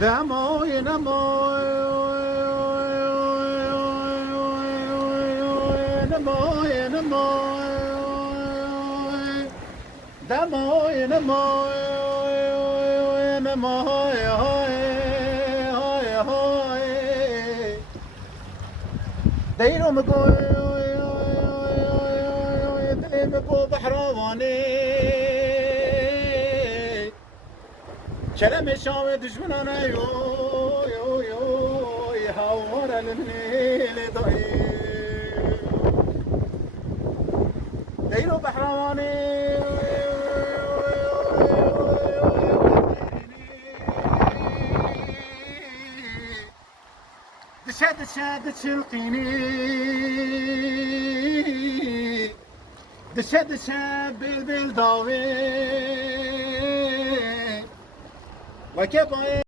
دمای نمای نمای نمای دمای نمای نمای های های دیرو مگوی دلی مگو بحراوانی كلام شام دشمنانا يو يو يو يهور المنيل ضعيف ديرو بحراني دشاد تلقيني دشاد بالبلداوي وكيف